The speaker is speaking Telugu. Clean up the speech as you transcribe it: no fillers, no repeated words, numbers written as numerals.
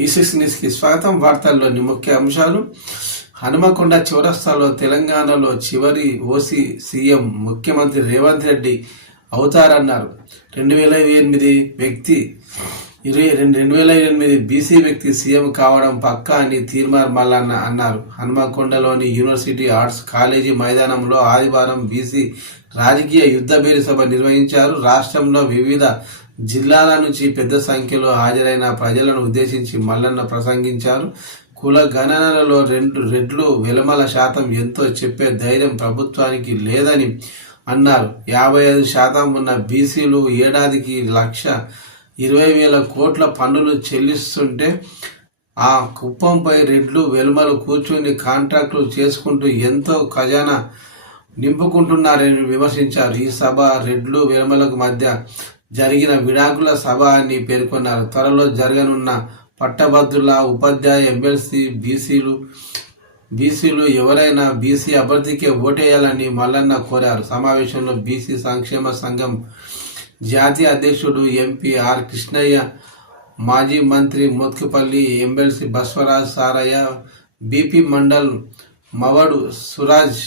ఈ6 న్యూస్కి స్వాగతం. వార్తల్లోని ముఖ్య అంశాలు. హనుమకొండ చౌరస్తాలో తెలంగాణలో చివరి ఓసీ సీఎం ముఖ్యమంత్రి రేవంత్ రెడ్డి అవుతారన్నారు. 2008 బీసీ వ్యక్తి సీఎం కావడం పక్కా అని తీర్మార్ మల్లన్న అన్నారు. హనుమకొండలోని యూనివర్సిటీ ఆర్ట్స్ కాలేజీ మైదానంలో ఆదివారం బీసీ రాజకీయ యుద్ధభేరి సభ నిర్వహించారు. రాష్ట్రంలో వివిధ జిల్లాల నుంచి పెద్ద సంఖ్యలో హాజరైన ప్రజలను ఉద్దేశించి మల్లన్న ప్రసంగించారు. కుల గణనలలో రెడ్లు వెలమల శాతం ఎంతో చెప్పే ధైర్యం ప్రభుత్వానికి లేదని అన్నారు. 55% ఉన్న బీసీలు ఏడాదికి 1,20,000 కోట్ల పన్నులు చెల్లిస్తుంటే ఆ కుప్పంపై రెడ్లు వెలమలు కూర్చొని కాంట్రాక్టులు చేసుకుంటూ ఎంతో ఖజానా నింపుకుంటున్నారని విమర్శించారు. ఈ సభ రెడ్లు వెలమలకు మధ్య జరిగిన విడాకుల సభ అని పేర్కొన్నారు. త్వరలో జరగనున్న పట్టభద్రుల, ఉపాధ్యాయ, ఎమ్మెల్సీ బీసీలు ఎవరైనా బీసీ అభ్యర్థికే ఓటేయాలని మల్లన్న కోరారు. సమావేశంలో బీసీ సంక్షేమ సంఘం జాతీయ అధ్యక్షుడు ఎంపీ ఆర్ కృష్ణయ్య, మాజీ మంత్రి మోత్కుపల్లి ఎమ్మెల్సీ బస్వరాజ్ సారయ్య, బీపీ మండల్ మవడు సురాజ్